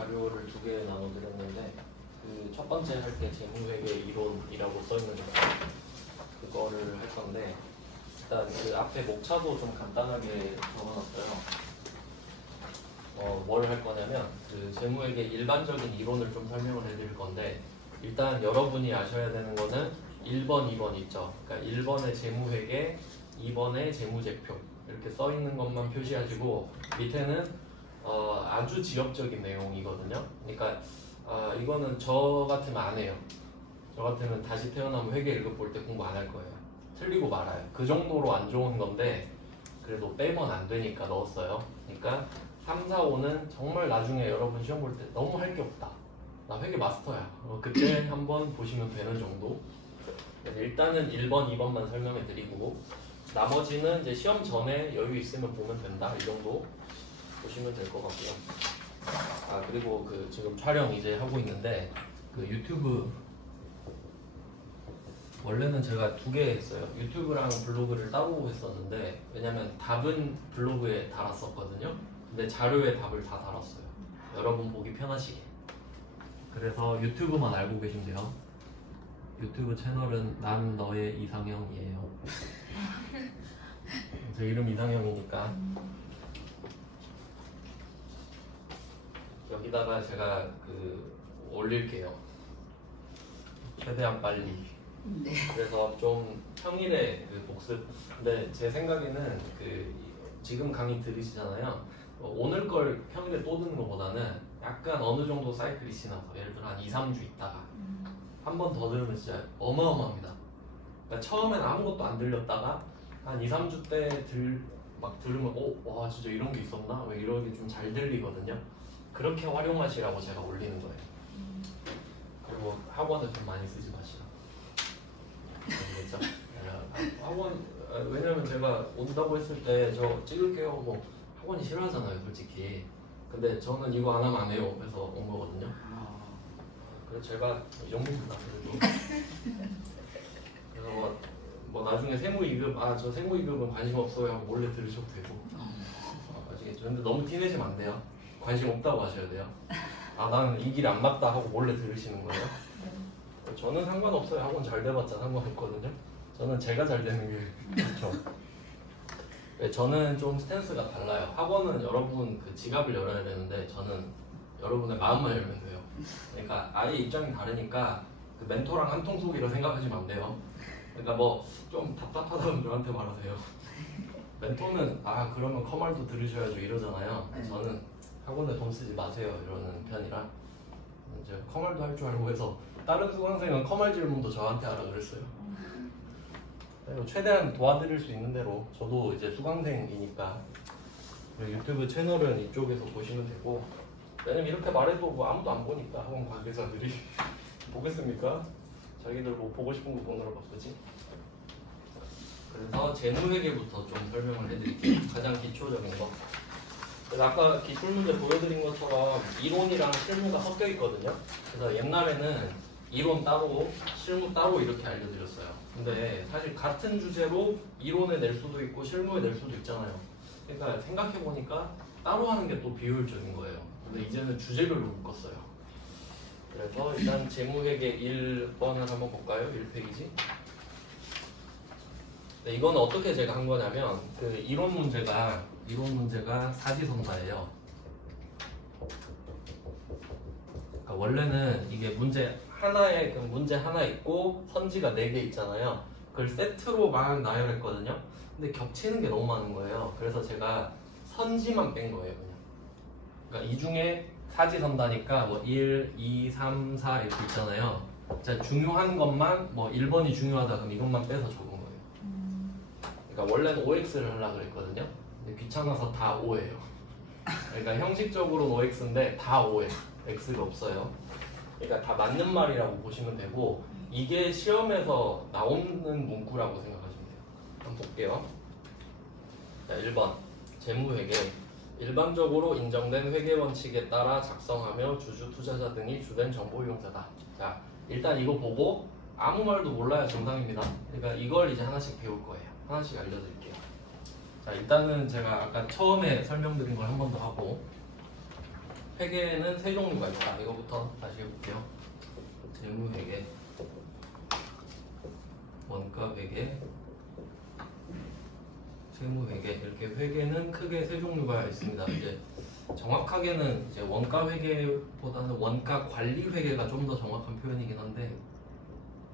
자료를 두 개 나눠드렸는데 그 첫 번째 할 때 재무회계 이론이라고 써있는 거 그거를 할 건데 일단 그 앞에 목차도 좀 간단하게 적어놨어요. 뭘 할 거냐면 그 재무회계 일반적인 이론을 좀 설명을 해드릴 건데 일단 여러분이 아셔야 되는 거는 1번, 2번 있죠. 그러니까 1번의 재무회계, 2번의 재무제표 이렇게 써 있는 것만 표시하시고 밑에는 아주 지엽적인 내용이거든요. 그러니까 이거는 저 같으면 안 해요. 저 같으면 다시 태어나면 회계 1급 볼 때 공부 안 할 거예요. 틀리고 말아요. 그 정도로 안 좋은 건데 그래도 빼면 안 되니까 넣었어요. 그러니까 3, 4, 5는 정말 나중에 여러분 시험 볼 때 너무 할 게 없다. 나 회계 마스터야. 그때 한번 보시면 되는 정도. 일단은 1번, 2번만 설명해 드리고 나머지는 이제 시험 전에 여유 있으면 보면 된다. 이 정도 보시면 될 것 같고요. 그리고 그 지금 촬영 이제 하고 있는데 그 유튜브 원래는 제가 두 개 했어요. 유튜브랑 블로그를 따로 했었는데 왜냐면 답은 블로그에 달았었거든요. 근데 자료에 답을 다 달았어요. 여러분 보기 편하시게. 그래서 유튜브만 알고 계시면 돼요. 유튜브 채널은 난 너의 이상형이에요. 제 이름 이상형이니까 여기다가 제가 그 올릴게요. 최대한 빨리. 네. 그래서 좀 평일에 그 복습. 근데 제 생각에는 그 지금 강의 들으시잖아요. 오늘 걸 평일에 또 듣는 것보다는 약간 어느 정도 사이클이 지나서 예를 들어 한 2, 3주 있다가 한 번 더 들으면 진짜 어마어마합니다. 그러니까 처음엔 아무것도 안 들렸다가 한 2, 3주 때 막 들으면 와 진짜 이런 게 있었나? 왜 이런 게 좀 잘 들리거든요. 그렇게 활용하시라고 제가 올리는 거예요. 그리고 학원을 좀 많이 쓰지 마시라. 알겠죠? 학원 왜냐면 제가 온다고 했을 때 저 찍을게요 뭐 학원이 싫어하잖아요 솔직히. 근데 저는 이거 안 하면 안 해요. 그래서 온 거거든요. 그래서 제가 이 정도입니다. 그래서 뭐 나중에 세무 2급 저 세무 2급은 관심 없어요 하고 몰래 들으셔도 되고. 아시겠죠? 근데 너무 티내시면 안 돼요. 관심 없다고 하셔야 돼요. 나는 이 길이 안 맞다 하고 몰래 들으시는 거예요. 저는 상관없어요. 학원 잘 돼봤자 상관없거든요. 저는 제가 잘 되는 게 좋죠. 저는 좀 스탠스가 달라요. 학원은 여러분 그 지갑을 열어야 되는데 저는 여러분의 마음만 열면 돼요. 그러니까 아예 입장이 다르니까 그 멘토랑 한통속이라 생각하시면 안 돼요. 그러니까 뭐 좀 답답하다면 저한테 말하세요. 멘토는 그러면 커말도 들으셔야죠 이러잖아요. 저는 학원에 돈 쓰지 마세요 이러는 편이라 이제 커말도 할 줄 알고 해서 다른 수강생은 커말 질문도 저한테 하라 그랬어요. 최대한 도와드릴 수 있는 대로. 저도 이제 수강생이니까 유튜브 채널은 이쪽에서 보시면 되고 왜냐면 이렇게 말해도 뭐 아무도 안 보니까 학원 관계자들이 보겠습니까? 자기들 뭐 보고 싶은 거 보느라 바쁘지. 그래서 재무회계부터 좀 설명을 해드릴게요. 가장 기초적인 거. 그래서 아까 기출문제 보여드린 것처럼 이론이랑 실무가 섞여 있거든요. 그래서 옛날에는 이론 따로 실무 따로 이렇게 알려드렸어요. 근데 사실 같은 주제로 이론에 낼 수도 있고 실무에 낼 수도 있잖아요. 그러니까 생각해보니까 따로 하는 게 또 비효율적인 거예요. 근데 이제는 주제별로 묶었어요. 그래서 일단 재무회계 1번을 한번 볼까요? 1페이지. 네, 이건 어떻게 제가 한 거냐면 그 이론 문제가 사지선다예요. 그러니까 원래는 이게 문제 하나 있고 선지가 4개 있잖아요. 그걸 세트로 막 나열했거든요. 근데 겹치는 게 너무 많은 거예요. 그래서 제가 선지만 뺀 거예요, 그냥. 그러니까 이 중에 사지선다니까 뭐 1, 2, 3, 4 이렇게 있잖아요. 자, 중요한 것만 뭐 1번이 중요하다 그럼 이것만 빼서 적은 거예요. 그러니까 원래는 OX를 하려고 그랬거든요. 근데 귀찮아서 다 O예요. 그러니까 형식적으로는 OX인데 다 O예요. X가 없어요. 그러니까 다 맞는 말이라고 보시면 되고 이게 시험에서 나오는 문구라고 생각하시면 돼요. 한번 볼게요. 자, 1번 재무회계 일반적으로 인정된 회계 원칙에 따라 작성하며 주주, 투자자 등이 주된 정보 이용자다. 자, 일단 이거 보고 아무 말도 몰라야 정상입니다. 그러니까 이걸 이제 하나씩 배울 거예요. 하나씩 알려드릴게요. 자, 일단은 제가 아까 처음에 설명드린 걸 한 번 더 하고 회계에는 세 종류가 있다. 이거부터 다시 해볼게요. 재무회계, 원가회계, 세무회계. 이렇게 회계는 크게 세 종류가 있습니다. 이제 정확하게는 이제 원가회계보다는 원가관리회계가 좀 더 정확한 표현이긴 한데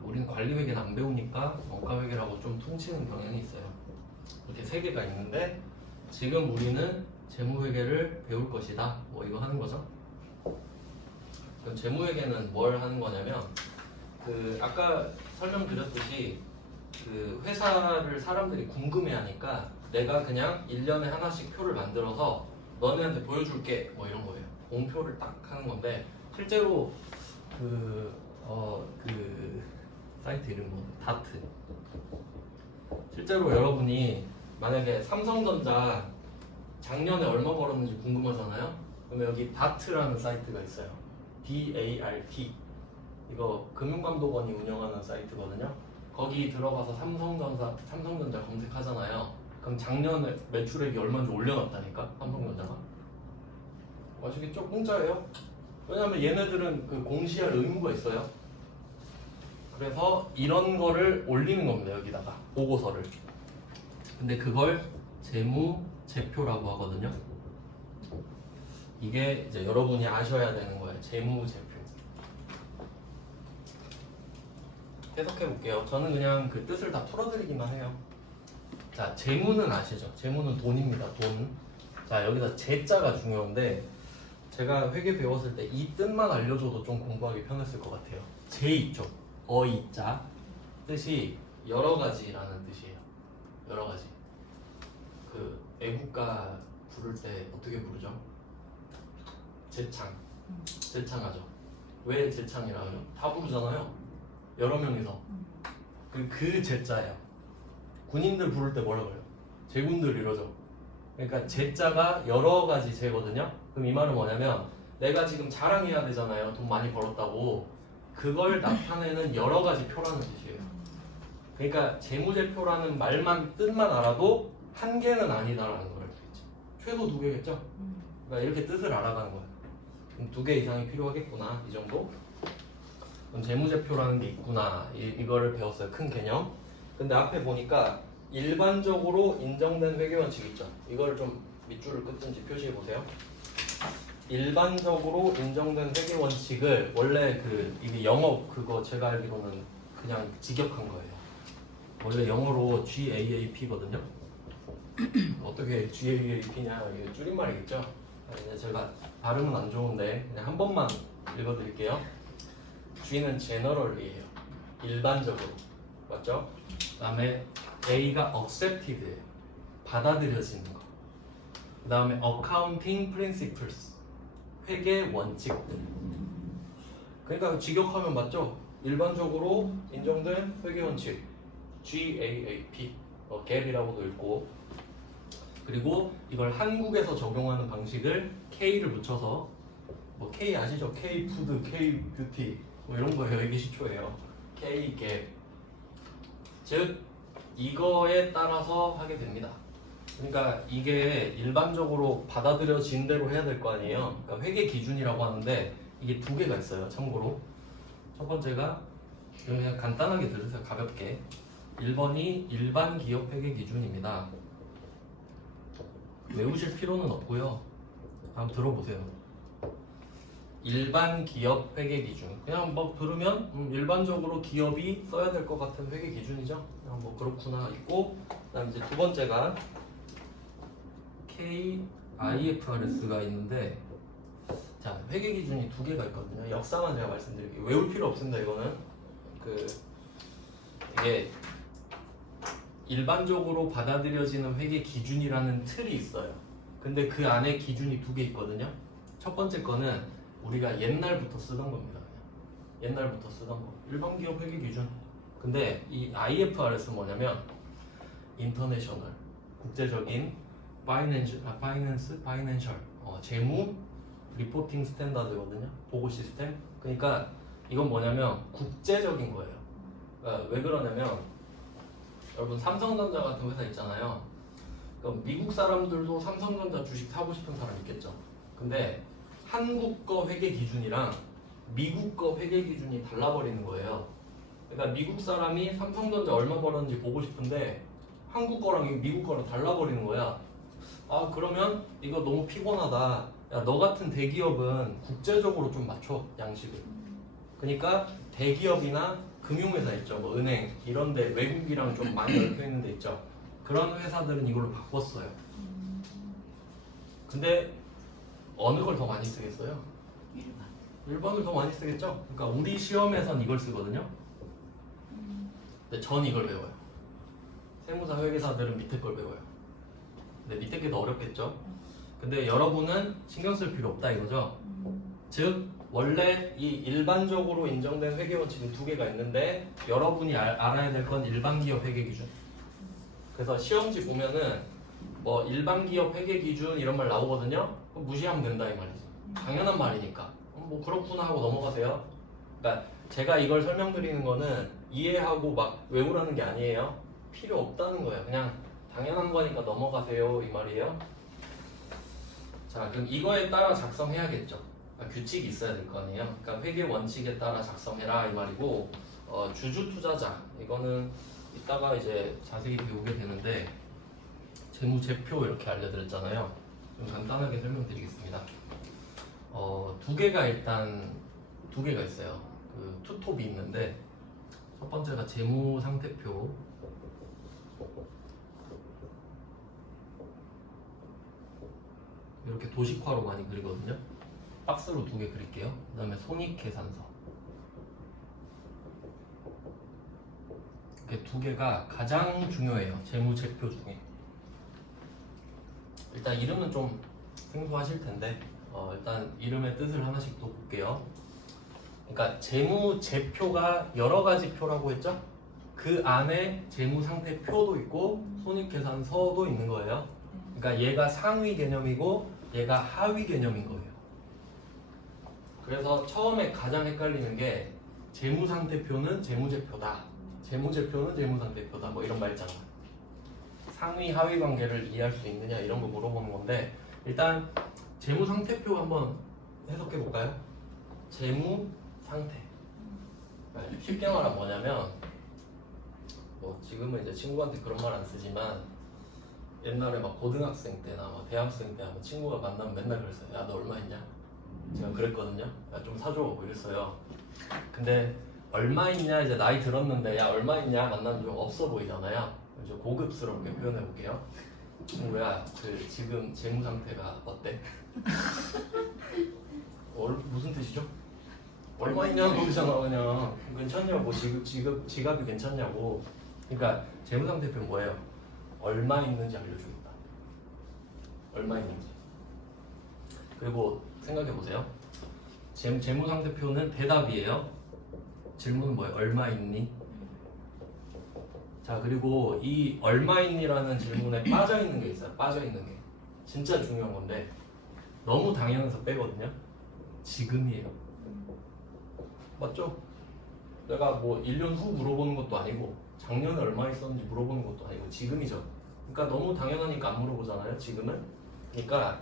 우리는 관리회계는 안 배우니까 원가회계라고 좀 퉁치는 경향이 있어요. 이렇게 세 개가 있는데 지금 우리는 재무회계를 배울 것이다. 뭐 이거 하는 거죠. 그럼 재무회계는 뭘 하는 거냐면 그 아까 설명드렸듯이 그 회사를 사람들이 궁금해하니까 내가 그냥 1년에 하나씩 표를 만들어서 너네한테 보여줄게 뭐 이런 거예요. 공표를 딱 하는 건데 실제로 그 사이트 이름 뭐 다트. 실제로 여러분이 만약에 삼성전자 작년에 얼마 벌었는지 궁금하잖아요. 그러면 여기 다트라는 사이트가 있어요. DART. 이거 금융감독원이 운영하는 사이트거든요. 거기 들어가서 삼성전자 검색하잖아요. 그럼 작년에 매출액이 얼마인지 올려놨다니까 삼성전자가. 아시겠죠? 공짜예요. 왜냐면 얘네들은 그 공시할 의무가 있어요. 그래서 이런 거를 올리는 겁니다. 여기다가 보고서를. 근데 그걸 재무제표라고 하거든요. 이게 이제 여러분이 아셔야 되는 거예요. 재무제표. 해석해 볼게요. 저는 그냥 그 뜻을 다 풀어드리기만 해요. 자, 재무는 아시죠? 재무는 돈입니다. 돈. 자, 여기다 재자가 중요한데 제가 회계 배웠을 때 이 뜻만 알려줘도 좀 공부하기 편했을 것 같아요. 재 있죠? 어이자 뜻이 여러 가지라는 뜻이에요. 여러 가지. 그 애국가 부를 때 어떻게 부르죠? 재창하죠. 왜 재창이라 하죠? 다 부르잖아요. 여러 명이서. 그 재자예요. 군인들 부를 때 뭐라 그래요? 제군들 이러죠. 그러니까 재자가 여러 가지 재거든요. 그럼 이 말은 뭐냐면 내가 지금 자랑해야 되잖아요. 돈 많이 벌었다고. 그걸 나타내는 여러 가지 표라는 뜻이에요. 그러니까 재무제표라는 말만 뜻만 알아도 한 개는 아니다라는 걸 알 수 있죠. 최소 두 개겠죠? 그러니까 이렇게 뜻을 알아가는 거예요. 그럼 두 개 이상이 필요하겠구나. 이 정도? 그럼 재무제표라는 게 있구나. 이거를 배웠어요. 큰 개념. 근데 앞에 보니까 일반적으로 인정된 회계원칙 있죠. 이걸 좀 밑줄을 긋든지 표시해 보세요. 일반적으로 인정된 회계원칙을 원래 이게 영어 그거 제가 알기로는 그냥 직역한 거예요. 원래 영어로 GAAP거든요. 어떻게 GAAP냐 이게 줄임말이겠죠. 이제 제가 발음은 안 좋은데 그냥 한 번만 읽어드릴게요. G는 general이에요. 일반적으로. 맞죠? 그 다음에 A가 accepted예요. 받아들여지는 거. 그 다음에 accounting principles. 회계 원칙들. 그러니까 직역하면 맞죠? 일반적으로 인정된 회계 원칙. GAAP. GAP이라고도 읽고. 그리고 이걸 한국에서 적용하는 방식을 K를 붙여서 뭐 K 아시죠? K 푸드, K 뷰티 뭐 이런 거예요. 이게 시초예요. K 갭. 즉 이거에 따라서 하게 됩니다. 그러니까 이게 일반적으로 받아들여진 대로 해야 될 거 아니에요. 그러니까 회계 기준이라고 하는데 이게 두 개가 있어요. 참고로 첫 번째가 그냥 간단하게 들으세요. 가볍게. 1번이 일반 기업 회계 기준입니다. 외우실 필요는 없고요. 한번 들어보세요. 일반 기업 회계 기준. 그냥 뭐 들으면 일반적으로 기업이 써야 될 것 같은 회계 기준이죠. 그냥 뭐 그렇구나 있고. 그다음 이제 두 번째가 KIFRS가 있는데, 자 회계 기준이 두 개가 있거든요. 역사만 제가 말씀드릴게요. 외울 필요 없습니다. 이거는 이게 일반적으로 받아들여지는 회계 기준이라는 틀이 있어요. 근데 그 안에 기준이 두 개 있거든요. 첫 번째 거는 우리가 옛날부터 쓰던 겁니다. 그냥. 옛날부터 쓰던 거. 일반 기업 회계 기준. 근데 이 IFRS는 뭐냐면 인터내셔널, 국제적인 파이낸셜, 재무 리포팅 스탠다드거든요. 보고 시스템. 그러니까 이건 뭐냐면 국제적인 거예요. 그러니까 왜 그러냐면 여러분 삼성전자 같은 회사 있잖아요. 그럼 미국 사람들도 삼성전자 주식 사고 싶은 사람 있겠죠. 근데 한국 거 회계 기준이랑 미국 거 회계 기준이 달라버리는 거예요. 그러니까 미국 사람이 삼성전자 얼마 벌었는지 보고 싶은데 한국 거랑 미국 거랑 달라버리는 거야. 아 그러면 이거 너무 피곤하다. 야 너 같은 대기업은 국제적으로 좀 맞춰 양식을. 그러니까 대기업이나 금융회사 있죠, 뭐 은행 이런데 외국이랑 좀 많이 얽혀 있는 데 있죠. 그런 회사들은 이걸로 바꿨어요. 근데 어느 걸 더 많이 쓰겠어요? 일반을 더 많이 쓰겠죠. 그러니까 우리 시험에선 이걸 쓰거든요. 근데 전 이걸 배워요. 세무사 회계사들은 밑에 걸 배워요. 근데 밑에 게 더 어렵겠죠. 근데 여러분은 신경 쓸 필요 없다 이거죠. 즉 원래 이 일반적으로 인정된 회계 원칙은 두 개가 있는데 여러분이 알아야 될 건 일반 기업 회계 기준. 그래서 시험지 보면은 뭐 일반 기업 회계 기준 이런 말 나오거든요. 그럼 무시하면 된다 이 말이지. 당연한 말이니까. 뭐 그렇구나 하고 넘어가세요. 그러니까 제가 이걸 설명드리는 거는 이해하고 막 외우라는 게 아니에요. 필요 없다는 거예요. 그냥 당연한 거니까 넘어가세요 이 말이에요. 자 그럼 이거에 따라 작성해야겠죠. 그러니까 규칙이 있어야 될 거 아니에요. 그러니까 회계 원칙에 따라 작성해라 이 말이고 주주 투자자 이거는 이따가 이제 자세히 배우게 되는데 재무제표 이렇게 알려드렸잖아요. 좀 간단하게 설명드리겠습니다. 두 개가 있어요. 그 투톱이 있는데 첫 번째가 재무상태표. 이렇게 도식화로 많이 그리거든요. 박스로 두 개 그릴게요. 그 다음에 손익계산서. 이렇게 두 개가 가장 중요해요. 재무제표 중에. 일단 이름은 좀 생소하실 텐데 일단 이름의 뜻을 하나씩 또 볼게요. 그러니까 재무제표가 여러 가지 표라고 했죠? 그 안에 재무상태표도 있고 손익계산서도 있는 거예요. 그러니까 얘가 상위 개념이고 얘가 하위 개념인 거예요. 그래서 처음에 가장 헷갈리는 게 재무상태표는 재무제표다, 재무제표는 재무상태표다 뭐 이런 말 있잖아. 상위 하위 관계를 이해할 수 있느냐 이런 거 물어보는 건데 일단 재무상태표 한번 해석해 볼까요? 재무상태 쉽게 말하면 뭐냐면 뭐 지금은 이제 친구한테 그런 말 안 쓰지만 옛날에 막 고등학생 때나 막 대학생 때 하면 친구가 만나면 맨날 그랬어요. 야 너 얼마 있냐? 제가 그랬거든요. 야 좀 사줘 뭐 이랬어요. 근데 얼마 있냐 이제 나이 들었는데 야 얼마 있냐 만나면 좀 없어 보이잖아요. 좀 고급스럽게 표현해 볼게요. 친구야 그 지금 재무 상태가 어때? 무슨 뜻이죠? 얼마 있냐는 거기잖아 그냥. 괜찮냐고 지갑이 괜찮냐고. 그러니까 재무 상태표는 뭐예요? 얼마 있는지 알려줍니다. 얼마 있는지. 그리고 생각해 보세요. 재무 상태표는 대답이에요. 질문은 뭐예요? 얼마 있니? 자 그리고 이 얼마 있니라는 질문에 빠져 있는 게 있어요. 빠져 있는 게 진짜 중요한 건데 너무 당연해서 빼거든요. 지금이에요. 맞죠? 내가 뭐 1년 후 물어보는 것도 아니고 작년에 얼마 있었는지 물어보는 것도 아니고 지금이죠. 그러니까 너무 당연하니까 안 물어보잖아요. 지금은. 그러니까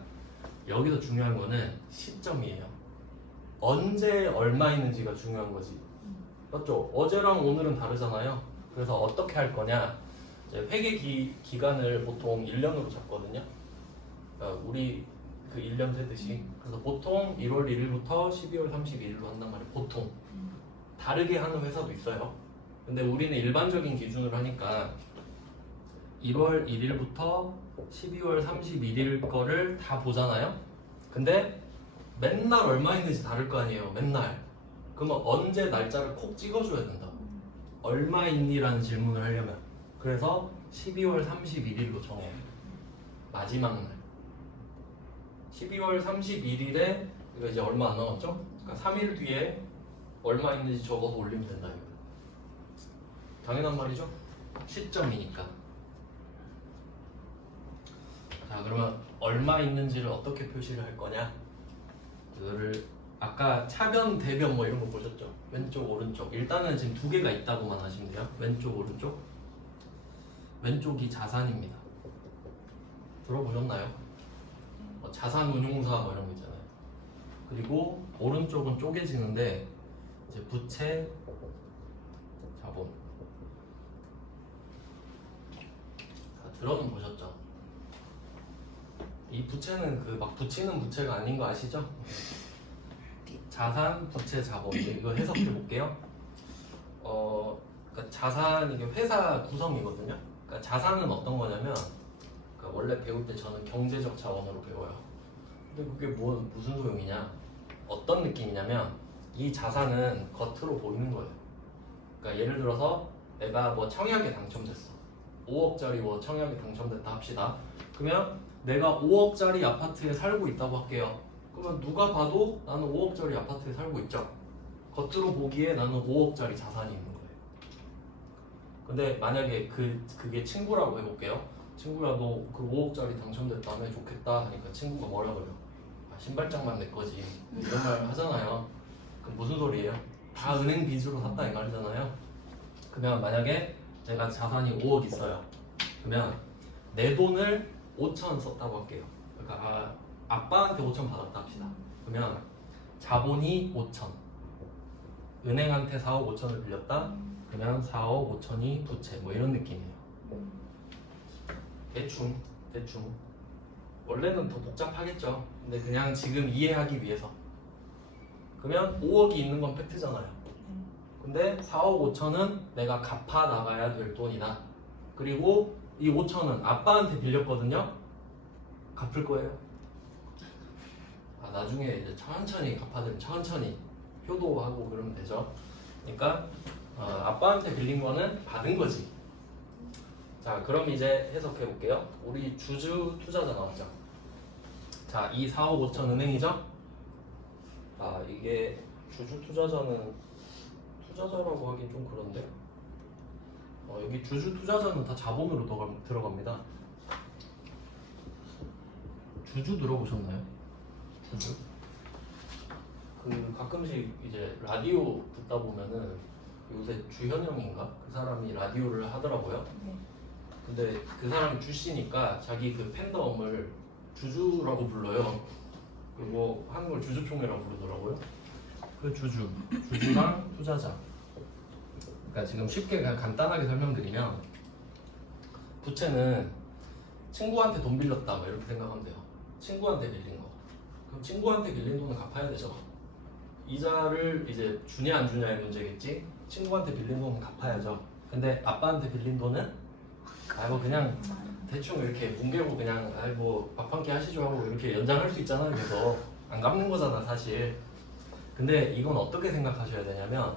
여기서 중요한 거는 시점이에요. 언제 얼마 있는지가 중요한 거지. 맞죠? 어제랑 오늘은 다르잖아요. 그래서 어떻게 할 거냐? 이제 회계 기간을 보통 1년으로 잡거든요. 그러니까 우리 그 1년 세듯이. 그래서 보통 1월 1일부터 12월 31일로 한단 말이에요. 보통. 다르게 하는 회사도 있어요. 근데 우리는 일반적인 기준으로 하니까 1월 1일부터 12월 31일 거를 다 보잖아요. 근데 맨날 얼마 있는지 다를 거 아니에요. 맨날. 그러면 언제 날짜를 콕 찍어줘야 된다. 얼마 있니라는 질문을 하려면. 그래서 12월 31일로 정해요. 마지막 날. 12월 31일에 이거 이제 얼마 안 남았죠? 그러니까 3일 뒤에 얼마 있는지 적어서 올리면 된다. 이거. 당연한 말이죠? 시점이니까. 자 그러면 얼마 있는지를 어떻게 표시를 할 거냐? 이거를 아까 차변, 대변 뭐 이런 거 보셨죠? 왼쪽, 오른쪽. 일단은 지금 두 개가 있다고만 하시면 돼요. 왼쪽, 오른쪽. 왼쪽이 자산입니다. 들어보셨나요? 자산운용사 뭐 이런 거 있잖아요. 그리고 오른쪽은 쪼개지는데 이제 부채, 자본. 다 들어는 보셨죠? 이 부채는 그 막 붙이는 부채가 아닌 거 아시죠? 자산, 부채, 자본. 이거 해석해 볼게요. 그러니까 자산 이게 회사 구성이거든요. 그러니까 자산은 어떤 거냐면, 그러니까 원래 배울 때 저는 경제적 자원으로 배워요. 근데 그게 무슨 소용이냐? 어떤 느낌이냐면 이 자산은 겉으로 보이는 거예요. 그러니까 예를 들어서 내가 뭐 청약에 당첨됐어. 5억짜리 뭐 청약에 당첨됐다 합시다. 그러면 내가 5억짜리 아파트에 살고 있다고 할게요. 그러면 누가 봐도 나는 5억짜리 아파트에 살고 있죠. 겉으로 보기에 나는 5억짜리 자산이 있는 거예요. 근데 만약에 그게 친구라고 해볼게요. 친구야 너 그 5억짜리 당첨됐다며 좋겠다 하니까 친구가 뭐라 그래요? 아, 신발장만 내 거지. 이런 말 하잖아요. 그럼 무슨 소리예요? 다 은행 빚으로 샀다 이 말이잖아요. 그러면 만약에 제가 자산이 5억 있어요. 그러면 내 돈을 5천 썼다고 할게요. 그러니까 아빠한테 5천 받았다 합시다. 그러면 자본이 5천, 은행한테 4억 5천을 빌렸다. 그러면 4억 5천이 부채, 뭐 이런 느낌이에요. 대충 원래는 더 복잡하겠죠. 근데 그냥 지금 이해하기 위해서. 그러면 5억이 있는 건 팩트잖아요. 근데 4억 5천은 내가 갚아 나가야 될 돈이다. 그리고 이 5천은 아빠한테 빌렸거든요. 갚을 거예요. 나중에 이제 천천히 갚아드리면 천천히 효도하고 그러면 되죠. 그러니까 아빠한테 빌린 거는 받은 거지. 자, 그럼 이제 해석해 볼게요. 우리 주주 투자자 나왔죠. 자, 이 4억 5천 은행이죠. 이게 주주 투자자는 투자자라고 하긴 좀 그런데 여기 주주 투자자는 다 자본으로 들어갑니다. 주주 들어보셨나요? 주주? 그 가끔씩 이제 라디오 듣다 보면은 요새 주현영인가? 그 사람이 라디오를 하더라고요. 근데 그 사람이 주씨니까 자기 그 팬덤을 주주라고 불러요. 그리고 하는 걸 주주총회라고 부르더라고요. 그 주주랑 투자자. 그러니까 지금 쉽게 그냥 간단하게 설명드리면 부채는 친구한테 돈 빌렸다 뭐 이렇게 생각하면 돼요. 친구한테 빌린 거. 그럼 친구한테 빌린 돈은 갚아야 되죠. 이자를 이제 주냐 안 주냐의 문제겠지. 친구한테 빌린 돈은 갚아야죠. 근데 아빠한테 빌린 돈은 뭐 그냥 대충 이렇게 뭉개고 그냥 뭐 밥 한 끼 하시죠 하고 이렇게 연장할 수 있잖아요. 그래서 안 갚는 거잖아 사실. 근데 이건 어떻게 생각하셔야 되냐면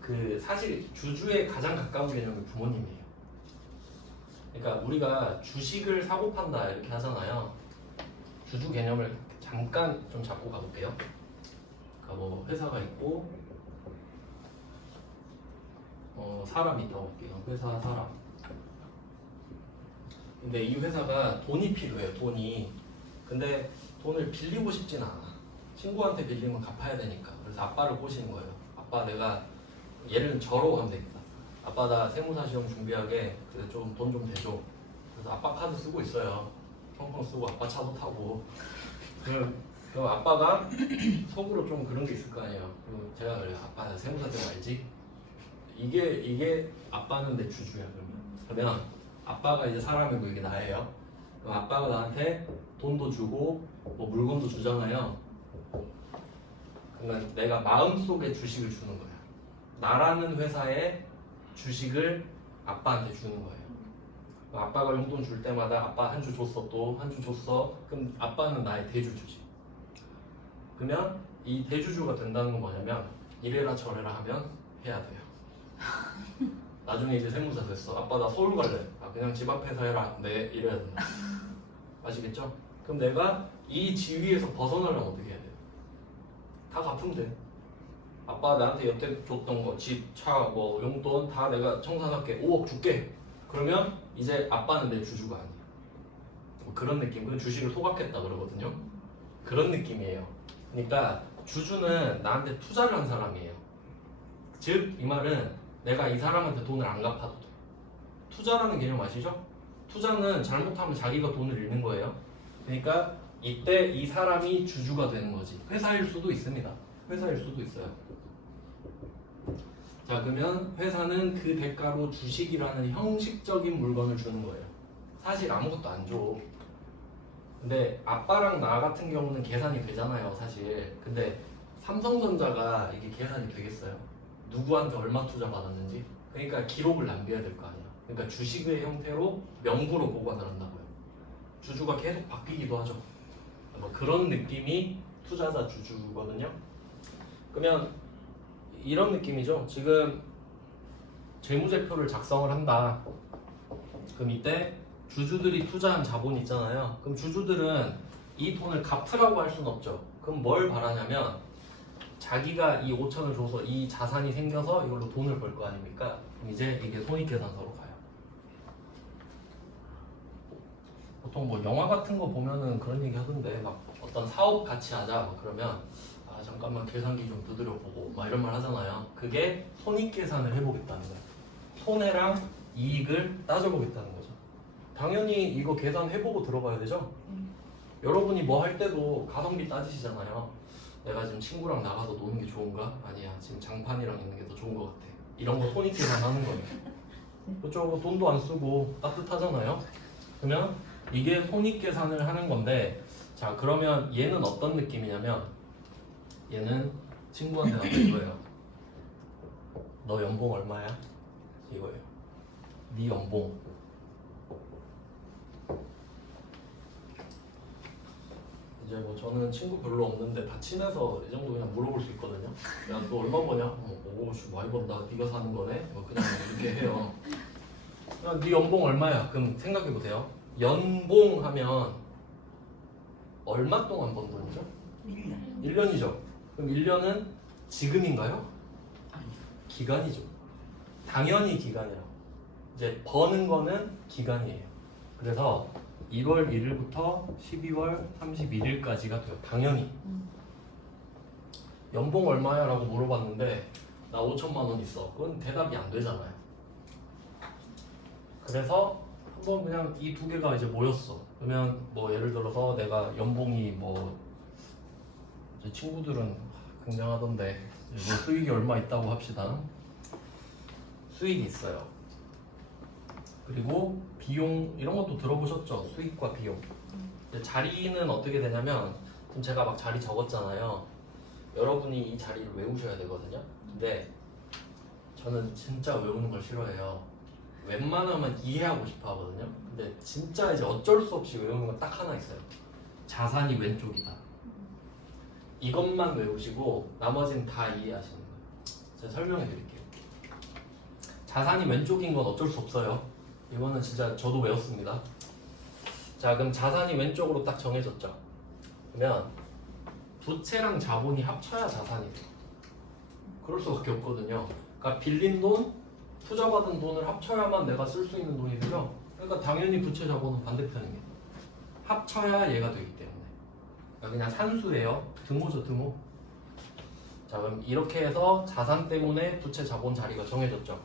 그 사실 주주에 가장 가까운 개념이 부모님이에요. 그러니까 우리가 주식을 사고 판다 이렇게 하잖아요. 주주 개념을 잠깐 좀 잡고 가볼게요. 그러니까 뭐 회사가 있고 사람이 있다고 할게요. 회사 사람. 근데 이 회사가 돈이 필요해요. 돈이. 근데 돈을 빌리고 싶진 않아. 친구한테 빌리면 갚아야 되니까. 그래서 아빠를 꼬시는 거예요. 아빠 내가 얘를 저로 하면 되겠다. 아빠 나 세무사 시험 준비하게 좀 돈 좀 대줘. 그래서 아빠 카드 쓰고 있어요. 펑펑 쓰고 아빠 차도 타고. 그럼 아빠가 속으로 좀 그런 게 있을 거 아니에요. 그럼 제가 그래요. 아빠 나 세무사 때문에 알지? 이게 아빠는 내 주주야. 그러면 아빠가 이제 사람이고 이게 나예요. 그럼 아빠가 나한테 돈도 주고 뭐 물건도 주잖아요. 그러면 내가 마음속에 주식을 주는 거예요. 나라는 회사에 주식을 아빠한테 주는 거예요. 아빠가 용돈 줄 때마다 아빠 한 주 줬어 또 한 주 줬어. 그럼 아빠는 나의 대주주지. 그러면 이 대주주가 된다는 건 뭐냐면 이래라 저래라 하면 해야 돼요. 나중에 이제 세무사 됐어. 아빠 나 서울 갈래. 그냥 집 앞에서 해라. 네 이래야 된다. 아시겠죠? 그럼 내가 이 지위에서 벗어나려면 어떻게 해야 돼요? 다 갚으면 돼. 아빠 나한테 여태 줬던 거, 집, 차, 뭐 용돈 다 내가 청산할게. 5억 줄게. 그러면 이제 아빠는 내 주주가 아니야. 뭐 그런 느낌. 그 주식을 소각했다 그러거든요. 그런 느낌이에요. 그러니까 주주는 나한테 투자를 한 사람이에요. 즉 이 말은 내가 이 사람한테 돈을 안 갚아도 돼. 투자라는 개념 아시죠? 투자는 잘못하면 자기가 돈을 잃는 거예요. 그러니까 이때 이 사람이 주주가 되는 거지. 회사일 수도 있습니다. 회사일 수도 있어요. 자, 그러면 회사는 그 대가로 주식이라는 형식적인 물건을 주는 거예요. 사실 아무것도 안 줘. 근데 아빠랑 나 같은 경우는 계산이 되잖아요, 사실. 근데 삼성전자가 이게 계산이 되겠어요? 누구한테 얼마 투자 받았는지? 그러니까 기록을 남겨야 될 거 아니야. 그러니까 주식의 형태로 명부로 보관을 한다고요. 주주가 계속 바뀌기도 하죠. 뭐 그런 느낌이 투자자 주주거든요. 그러면 이런 느낌이죠. 지금 재무제표를 작성을 한다. 그럼 이때 주주들이 투자한 자본이 있잖아요. 그럼 주주들은 이 돈을 갚으라고 할 수는 없죠. 그럼 뭘 바라냐면 자기가 이 5천을 줘서 이 자산이 생겨서 이걸로 돈을 벌 거 아닙니까? 그럼 이제 이게 손익계산서로 가요. 보통 뭐 영화 같은 거 보면은 그런 얘기 하던데 막 어떤 사업 같이 하자 막 그러면 아 잠깐만 계산기 좀 두드려 보고 막 이런 말 하잖아요. 그게 손익계산을 해보겠다는 거예요. 손해랑 이익을 따져보겠다는 거죠. 당연히 이거 계산해보고 들어가야 되죠. 여러분이 뭐 할 때도 가성비 따지시잖아요. 내가 지금 친구랑 나가서 노는 게 좋은가? 아니야, 지금 장판이랑 있는 게 더 좋은 것 같아. 이런 거 손익계산하는 거예요. 그렇죠. 돈도 안 쓰고 따뜻하잖아요. 그러면 이게 손익계산을 하는 건데, 자 그러면 얘는 어떤 느낌이냐면 얘는 친구한테 나온 이거예요. 너 연봉 얼마야? 이거예요. 네 연봉. 이제 뭐 저는 친구 별로 없는데 다 친해서 이 정도 그냥 물어볼 수 있거든요. 야 너 얼마 버냐? 오 많이 번다. 네가 사는 거네? 뭐 그냥 이렇게 해요. 그냥 네 연봉 얼마야? 그럼 생각해 보세요. 연봉 하면 얼마 동안 번 돈이죠? 1년. 1년이죠. 그럼 1년은 지금인가요? 기간이죠. 당연히 기간이라고. 이제 버는 거는 기간이에요. 그래서 1월 1일부터 12월 31일까지가 돼요. 당연히. 연봉 얼마야? 라고 물어봤는데 나 5천만 원 있어. 그건 대답이 안 되잖아요. 그래서 한번 그냥 이 두 개가 이제 모였어. 그러면 뭐 예를 들어서 내가 연봉이 뭐 이제 친구들은 굉장하던데 뭐 수익이 얼마 있다고 합시다. 수익이 있어요. 그리고 비용 이런 것도 들어보셨죠? 수익과 비용. 이제 자리는 어떻게 되냐면 지금 제가 막 자리 적었잖아요. 여러분이 이 자리를 외우셔야 되거든요. 근데 저는 진짜 외우는 걸 싫어해요. 웬만하면 이해하고 싶어 하거든요. 근데 진짜 이제 어쩔 수 없이 외우는 건 딱 하나 있어요. 자산이 왼쪽이다. 이것만 외우시고 나머지는 다 이해하시는 거예요. 제가 설명해 드릴게요. 자산이 왼쪽인 건 어쩔 수 없어요. 이거는 진짜 저도 외웠습니다. 자, 그럼 자산이 왼쪽으로 딱 정해졌죠. 그러면 부채랑 자본이 합쳐야 자산이 돼요. 그럴 수밖에 없거든요. 그러니까 빌린 돈, 투자받은 돈을 합쳐야만 내가 쓸 수 있는 돈이 되죠. 그러니까 당연히 부채 자본은 반대편입니다. 합쳐야 얘가 되기 때문에. 그러니까 그냥 산수예요. 등호죠, 등호. 자, 그럼 이렇게 해서 자산 때문에 부채 자본 자리가 정해졌죠.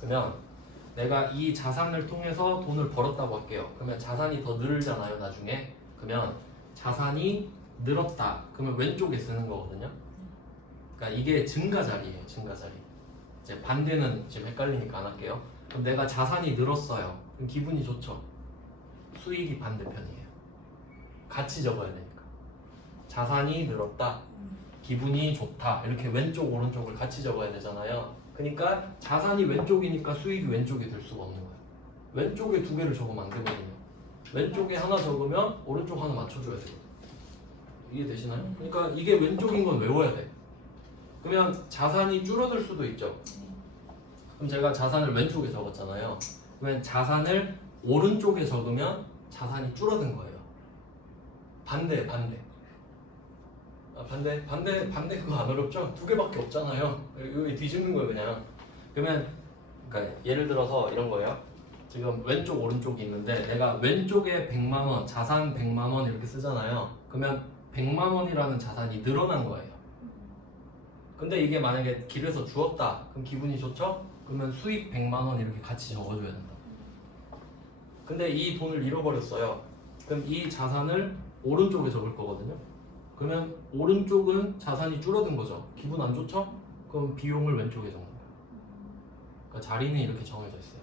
그러면 내가 이 자산을 통해서 돈을 벌었다고 할게요. 그러면 자산이 더 늘잖아요, 나중에. 그러면 자산이 늘었다. 그러면 왼쪽에 쓰는 거거든요. 그러니까 이게 증가 자리예요, 증가 자리. 이제 반대는 지금 헷갈리니까 안 할게요. 그럼 내가 자산이 늘었어요. 그럼 기분이 좋죠. 수익이 반대편이에요. 같이 적어야 되니까. 자산이 늘었다. 기분이 좋다. 이렇게 왼쪽 오른쪽을 같이 적어야 되잖아요. 그러니까 자산이 왼쪽이니까 수익이 왼쪽이 될 수가 없는 거예요. 왼쪽에 두 개를 적으면 안 되거든요. 왼쪽에 하나 적으면 오른쪽 하나 맞춰줘야 돼요. 이해되시나요? 그러니까 이게 왼쪽인 건 외워야 돼. 그러면 자산이 줄어들 수도 있죠. 그럼 제가 자산을 왼쪽에 적었잖아요. 그러면 자산을 오른쪽에 적으면 자산이 줄어든 거예요. 반대. 반대 그거 안 어렵죠? 두 개밖에 없잖아요. 여기 뒤집는 거예요, 그냥. 그러면 그러니까 예를 들어서 이런 거예요. 지금 왼쪽 오른쪽이 있는데 내가 왼쪽에 100만 원, 자산 100만 원 이렇게 쓰잖아요. 그러면 100만 원이라는 자산이 늘어난 거예요. 근데 이게 만약에 길에서 주었다. 그럼 기분이 좋죠? 그러면 수익 100만 원 이렇게 같이 적어줘야 된다. 근데 이 돈을 잃어버렸어요. 그럼 이 자산을 오른쪽에 적을 거거든요. 그러면 오른쪽은 자산이 줄어든 거죠. 기분 안 좋죠? 그럼 비용을 왼쪽에 적는 거예요. 그러니까 자리는 이렇게 정해져 있어요.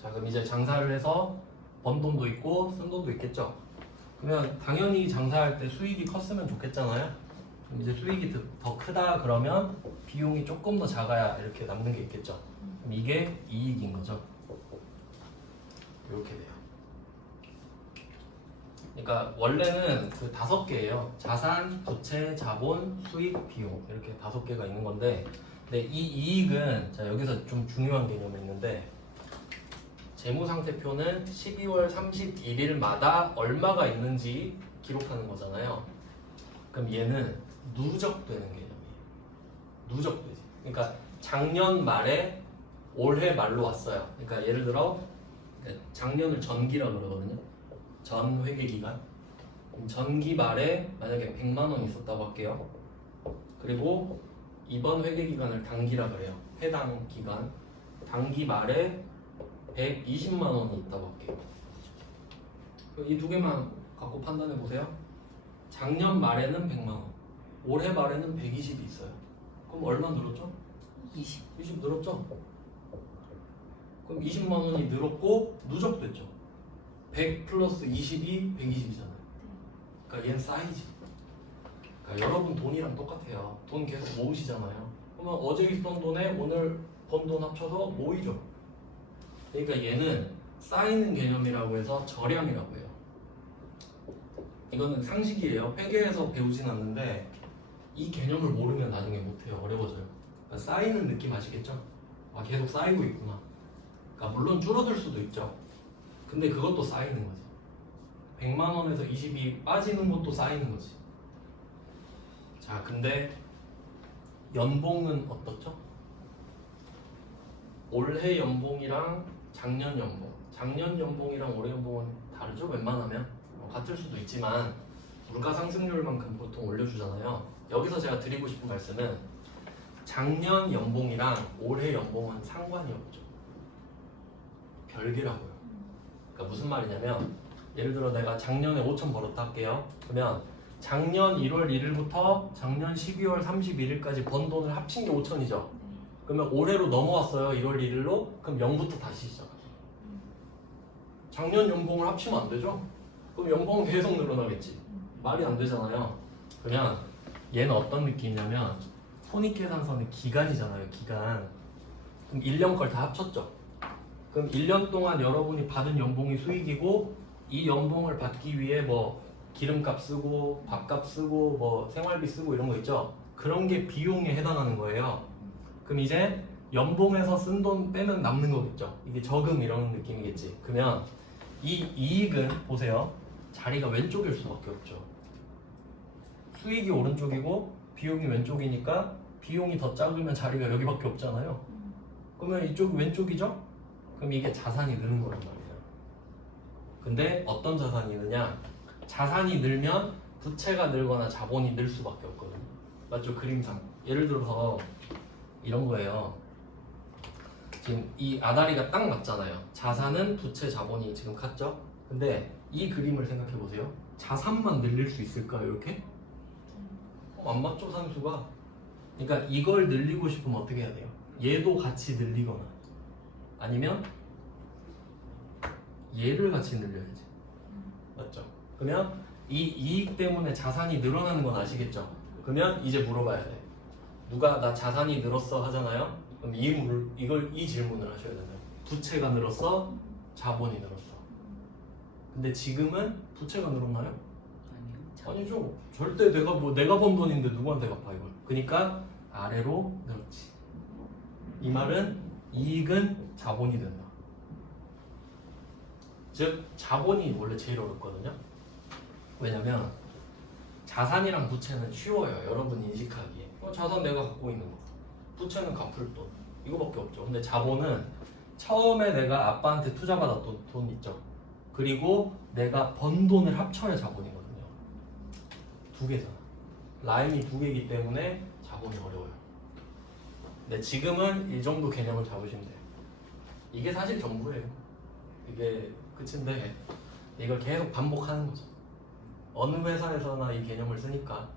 자, 그럼 이제 장사를 해서 번 돈도 있고 쓴 돈도 있겠죠. 그러면 당연히 장사할 때 수익이 컸으면 좋겠잖아요. 그럼 이제 수익이 더 크다 그러면 비용이 조금 더 작아야 이렇게 남는 게 있겠죠. 그럼 이게 이익인 거죠. 이렇게 돼요. 그러니까 원래는 그 5개예요. 자산, 부채, 자본, 수익, 비용 이렇게 5개가 있는 건데, 근데 이 이익은 자 여기서 좀 중요한 개념이 있는데, 재무상태표는 12월 31일마다 얼마가 있는지 기록하는 거잖아요. 그럼 얘는 누적되는 개념이에요. 누적되지. 그러니까 작년 말에 올해 말로 왔어요. 그러니까 예를 들어 작년을 전기라고 그러거든요. 전 회계기간. 전기 말에 만약에 100만 원 있었다고 할게요. 그리고 이번 회계기간을 단기라 그래요. 해당 기간. 단기 말에 120만 원이 있다고 할게요. 이 두 개만 갖고 판단해 보세요. 작년 말에는 100만 원, 올해 말에는 120이 있어요. 그럼 얼마 늘었죠? 20 늘었죠? 그럼 20만 원이 늘었고 누적됐죠. 100 플러스 20이 120이잖아요. 그러니까 얘는 쌓이지. 그러니까 여러분 돈이랑 똑같아요. 돈 계속 모으시잖아요. 그러면 어제 있던 돈에 오늘 번 돈 합쳐서 모이죠. 그러니까 얘는 쌓이는 개념이라고 해서 절약이라고 해요. 이거는 상식이에요. 회계에서 배우진 않는데 이 개념을 모르면 나중에 못해요. 어려워져요. 그러니까 쌓이는 느낌 아시겠죠? 아, 계속 쌓이고 있구나. 그러니까 물론 줄어들 수도 있죠. 근데 그것도 쌓이는 거지. 100만 원에서 20이 빠지는 것도 쌓이는 거지. 자, 근데 연봉은 어떻죠? 올해 연봉이랑 작년 연봉. 작년 연봉이랑 올해 연봉은 다르죠? 웬만하면 같을 수도 있지만 물가 상승률만큼 보통 올려주잖아요. 여기서 제가 드리고 싶은 말씀은 작년 연봉이랑 올해 연봉은 상관이 없죠. 별개라고요. 그러니까 무슨 말이냐면 예를 들어 내가 작년에 5천 벌었다 할게요. 그러면 작년 1월 1일부터 작년 12월 31일까지 번 돈을 합친 게 5천이죠. 그러면 올해로 넘어왔어요. 1월 1일로. 그럼 0부터 다시 시작하죠. 작년 연봉을 합치면 안 되죠? 그럼 연봉은 계속 늘어나겠지. 말이 안 되잖아요. 그러면 얘는 어떤 느낌이냐면 손익계산서는 기간이잖아요. 기간. 그럼 1년 걸 다 합쳤죠. 그럼 1년 동안 여러분이 받은 연봉이 수익이고 이 연봉을 받기 위해 뭐 기름값 쓰고 밥값 쓰고 뭐 생활비 쓰고 이런 거 있죠. 그런 게 비용에 해당하는 거예요. 그럼 이제 연봉에서 쓴 돈 빼면 남는 거겠죠. 이게 저금 이런 느낌이겠지. 그러면 이 이익은 보세요. 자리가 왼쪽일 수밖에 없죠. 수익이 오른쪽이고 비용이 왼쪽이니까 비용이 더 작으면 자리가 여기밖에 없잖아요. 그러면 이쪽이 왼쪽이죠? 그럼 이게 자산이 느는 거란 말이에요. 근데 어떤 자산이 느냐? 자산이 늘면 부채가 늘거나 자본이 늘 수밖에 없거든요. 맞죠? 그림상. 예를 들어서 이런 거예요. 지금 이 아다리가 딱 맞잖아요. 자산은 부채, 자본이 지금 같죠? 근데 이 그림을 생각해 보세요. 자산만 늘릴 수 있을까요? 이렇게? 안 맞죠, 산수가? 그러니까 이걸 늘리고 싶으면 어떻게 해야 돼요? 얘도 같이 늘리거나 아니면 얘를 같이 늘려야지. 맞죠? 그러면 이 이익 때문에 자산이 늘어나는 건 아시겠죠? 그러면 이제 물어봐야 돼. 누가 나 자산이 늘었어 하잖아요. 그럼 이 질문을 하셔야 되나요? 부채가 늘었어? 자본이 늘었어? 근데 지금은 부채가 늘었나요? 아니죠. 절대 내가 번 돈인데 누구한테 갚아 이걸? 그러니까 아래로 늘었지. 이 말은 이익은 자본이 된다. 즉 자본이 원래 제일 어렵거든요. 왜냐면 자산이랑 부채는 쉬워요. 여러분 인식하기에. 자산 내가 갖고 있는 거. 부채는 갚을 돈. 이거밖에 없죠. 근데 자본은 처음에 내가 아빠한테 투자받았던 돈 있죠. 그리고 내가 번 돈을 합쳐야 자본이거든요. 두 개잖아. 라임이 두 개이기 때문에 자본이 어려워요. 근데 지금은 이 정도 개념을 잡으시면 돼요. 이게 사실 전부예요. 이게 끝인데 이걸 계속 반복하는 거죠. 어느 회사에서나 이 개념을 쓰니까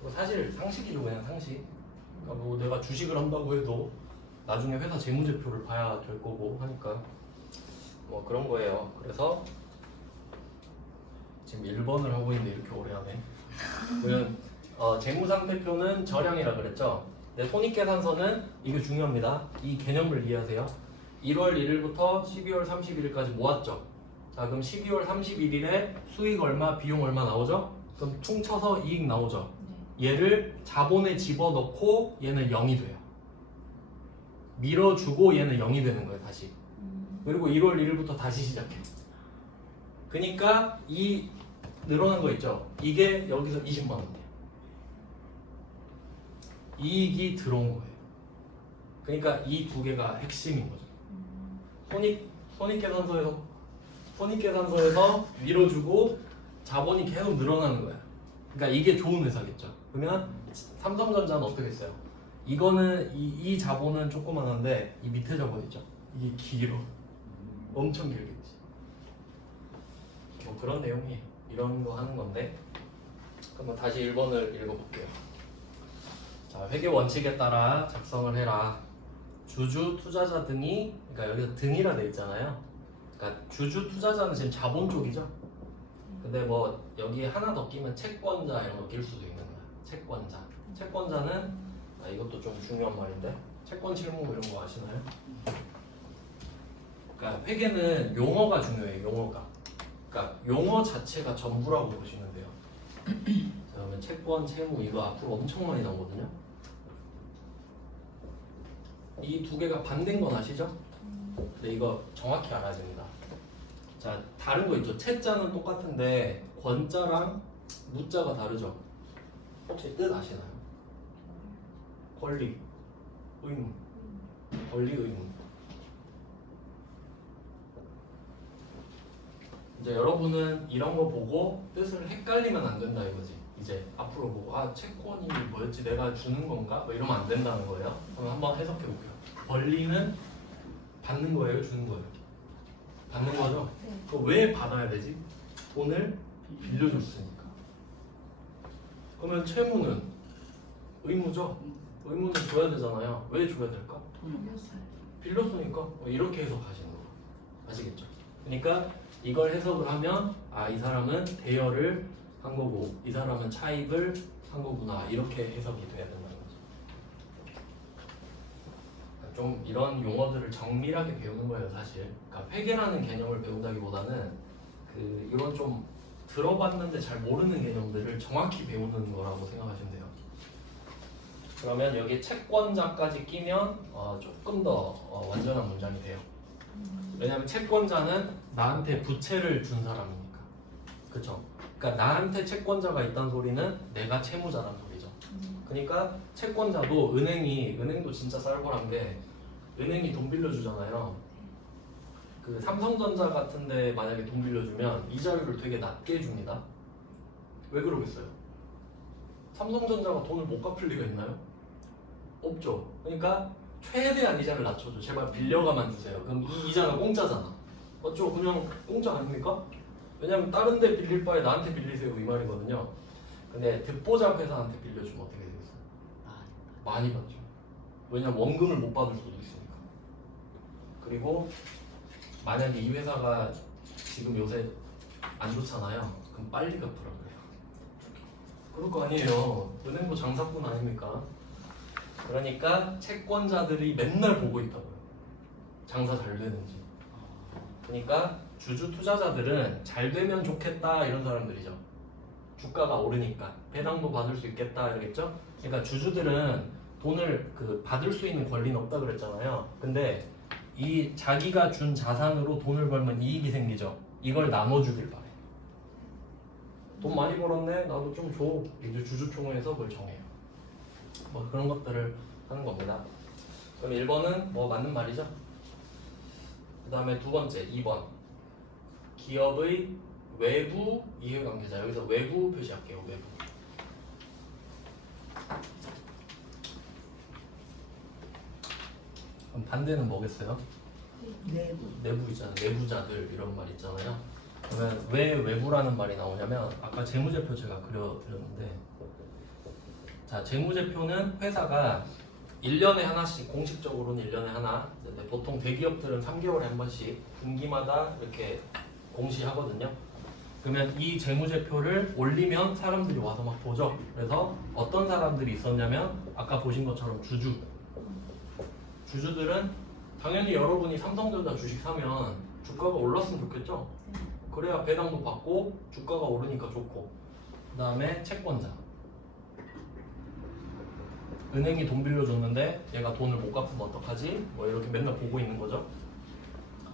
뭐 사실 상식이죠. 그냥 상식. 그러니까 뭐 내가 주식을 한다고 해도 나중에 회사 재무제표를 봐야 될 거고 하니까 뭐 그런 거예요. 그래서 지금 1번을 하고 있는데 이렇게 오래 하네. 그러면 재무상태표는 절량이라 그랬죠. 근데 손익계산서는 이게 중요합니다. 이 개념을 이해하세요. 1월 1일부터 12월 31일까지 모았죠. 자, 그럼 12월 31일에 수익 얼마, 비용 얼마 나오죠? 그럼 퉁쳐서 이익 나오죠. 얘를 자본에 집어넣고 얘는 0이 돼요. 밀어주고 얘는 0이 되는 거예요, 다시. 그리고 1월 1일부터 다시 시작해. 그러니까 이 늘어난 거 있죠? 이게 여기서 20만 원 돼요. 이익이 들어온 거예요. 그러니까 이 두 개가 핵심인 거죠. 손익계산서에서 밀어주고 자본이 계속 늘어나는 거야. 그러니까 이게 좋은 회사겠죠. 그러면 삼성전자는 어떻게 했어요? 이거는 이 자본은 조그만한데 이 밑에 자본 있죠? 이게 길어. 엄청 길겠지. 뭐 그런 내용이에요. 이런 거 하는 건데. 그럼 다시 1번을 읽어볼게요. 자, 회계 원칙에 따라 작성을 해라. 주주 투자자 등이, 그러니까 여기서 등이라 돼 있잖아요. 그러니까 주주 투자자는 지금 자본 쪽이죠. 근데 뭐 여기 하나 더 끼면 채권자 이런 거 낄 수도 있는 거야. 채권자. 채권자는 이것도 좀 중요한 말인데 채권 실무 이런 거 아시나요? 그러니까 회계는 용어가 중요해요. 용어가. 그러니까 용어 자체가 전부라고 보시면 돼요. 그러면 채권, 채무 이거 앞으로 엄청 많이 나오거든요. 이 두 개가 반대인 건 아시죠? 근데 이거 정확히 알아야 됩니다. 자, 다른 거 있죠. 채자는 똑같은데 권자랑 무자가 다르죠. 혹시 뜻 아시나요? 권리, 의무, 권리, 의무. 이제 여러분은 이런 거 보고 뜻을 헷갈리면 안 된다 이거지. 이제 앞으로 보고 채권이 뭐였지? 내가 주는 건가? 뭐 이러면 안 된다는 거예요. 그럼 한번 해석해 볼게요. 권리는 받는 거예요, 주는 거예요? 받는 거죠? 네. 그거 왜 받아야 되지? 돈을 빌려줬으니까. 그러면 채무는 의무죠? 의무는 줘야 되잖아요. 왜 줘야 될까? 빌렸으니까. 이렇게 해석하시는 거예요. 아시겠죠? 그러니까 이걸 해석을 하면 이 사람은 대여를 한 거고 이 사람은 차입을 한 거구나. 이렇게 해석이 돼야 된다는 거죠. 좀 이런 용어들을 정밀하게 배우는 거예요, 사실. 그러니까 회계라는 개념을 배운다기보다는 이런 좀 들어봤는데 잘 모르는 개념들을 정확히 배우는 거라고 생각하시면 돼요. 그러면 여기 채권자까지 끼면 조금 더 완전한 문장이 돼요. 왜냐하면 채권자는 나한테 부채를 준 사람이니까. 그렇죠? 그러니까 나한테 채권자가 있다는 소리는 내가 채무자라는 소리죠. 그러니까 채권자도 은행도 진짜 쌀벌한 게 은행이 돈 빌려주잖아요. 그 삼성전자 같은데 만약에 돈 빌려주면 이자율을 되게 낮게 줍니다. 왜 그러겠어요? 삼성전자가 돈을 못 갚을 리가 있나요? 없죠. 그러니까 최대한 이자를 낮춰줘. 제발 빌려가만 주세요. 그럼 이 이자는 공짜잖아. 맞죠? 그냥 공짜 아닙니까? 왜냐면 다른 데 빌릴 바에 나한테 빌리세요 이 말이거든요. 근데 듣보잡 회사한테 빌려주면 어떻게 되겠어요? 많이 받죠. 왜냐면 원금을 못 받을 수도 있으니까. 그리고 만약에 이 회사가 지금 요새 안 좋잖아요. 그럼 빨리 갚으라 그래요. 그럴 거 아니에요. 은행도 장사꾼 아닙니까? 그러니까 채권자들이 맨날 보고 있다고요. 장사 잘 되는지. 그러니까 주주 투자자들은 잘 되면 좋겠다 이런 사람들이죠. 주가가 오르니까 배당도 받을 수 있겠다 이러겠죠. 그러니까 주주들은 돈을 받을 수 있는 권리는 없다 그랬잖아요. 근데 이 자기가 준 자산으로 돈을 벌면 이익이 생기죠. 이걸 나눠주길 바래. 돈 많이 벌었네. 나도 좀 줘. 이제 주주총회에서 그걸 정해요. 뭐 그런 것들을 하는 겁니다. 그럼 1번은 뭐 맞는 말이죠. 그 다음에 두 번째 2번 기업의 외부 이해관계자. 여기서 외부 표시할게요. 외부. 그럼 반대는 뭐겠어요? 내부. 내부 있잖아요. 내부자들 이런 말 있잖아요. 그러면 왜 외부라는 말이 나오냐면 아까 재무제표 제가 그려드렸는데, 자, 재무제표는 회사가 1년에 하나씩, 공식적으로는 1년에 하나, 근데 보통 대기업들은 3개월에 한 번씩 분기마다 이렇게 공시하거든요. 그러면 이 재무제표를 올리면 사람들이 와서 막 보죠. 그래서 어떤 사람들이 있었냐면 아까 보신 것처럼 주주들은 당연히 여러분이 삼성전자 주식 사면 주가가 올랐으면 좋겠죠. 그래야 배당도 받고 주가가 오르니까 좋고. 그 다음에 채권자, 은행이 돈 빌려줬는데 얘가 돈을 못 갚으면 어떡하지? 뭐 이렇게 맨날 보고 있는 거죠.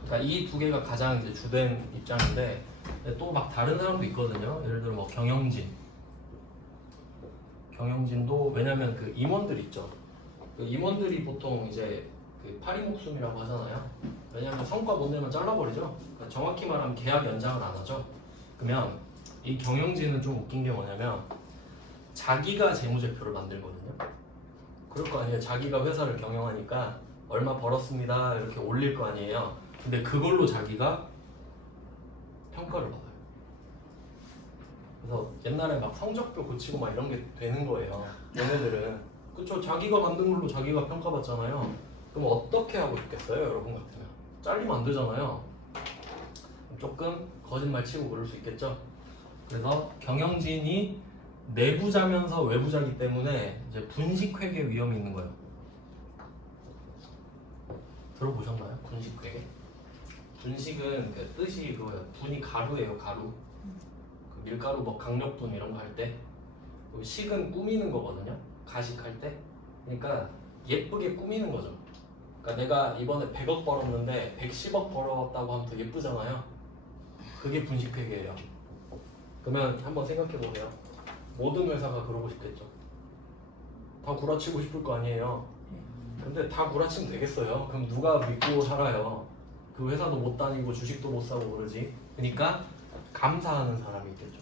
그러니까 이 두 개가 가장 이제 주된 입장인데, 또 막 다른 사람도 있거든요. 예를 들어 뭐 경영진도, 왜냐면 그 임원들 있죠. 그 임원들이 보통 이제 그 파리 목숨이라고 하잖아요. 왜냐면 성과 못 내면 잘라버리죠. 그러니까 정확히 말하면 계약 연장을 안 하죠. 그러면 이 경영진은 좀 웃긴 게 뭐냐면 자기가 재무제표를 만들거든요. 그럴 거 아니에요. 자기가 회사를 경영하니까 얼마 벌었습니다 이렇게 올릴 거 아니에요. 근데 그걸로 자기가 평가를 받아요. 그래서 옛날에 막 성적표 고치고 막 이런 게 되는 거예요. 얘네들은. 그쵸? 자기가 만든 걸로 자기가 평가받잖아요. 그럼 어떻게 하고 싶겠어요? 여러분 같으면 잘리면 안 되잖아요. 조금 거짓말 치고 그럴 수 있겠죠. 그래서 경영진이 내부자면서 외부자이기 때문에 이제 분식회계 위험이 있는 거예요. 들어보셨나요? 분식회계? 분식은 그 뜻이 그거예요. 분이 가루예요, 가루. 그 밀가루 뭐 강력분 이런 거 할 때. 식은 꾸미는 거거든요. 가식할 때. 그러니까 예쁘게 꾸미는 거죠. 그러니까 내가 이번에 100억 벌었는데 110억 벌었다고 하면 더 예쁘잖아요. 그게 분식회계예요. 그러면 한번 생각해 보세요. 모든 회사가 그러고 싶겠죠. 다 구라치고 싶을 거 아니에요. 근데 다 구라치면 되겠어요? 그럼 누가 믿고 살아요? 그 회사도 못 다니고 주식도 못 사고 그러지. 그러니까 감사하는 사람이 있겠죠.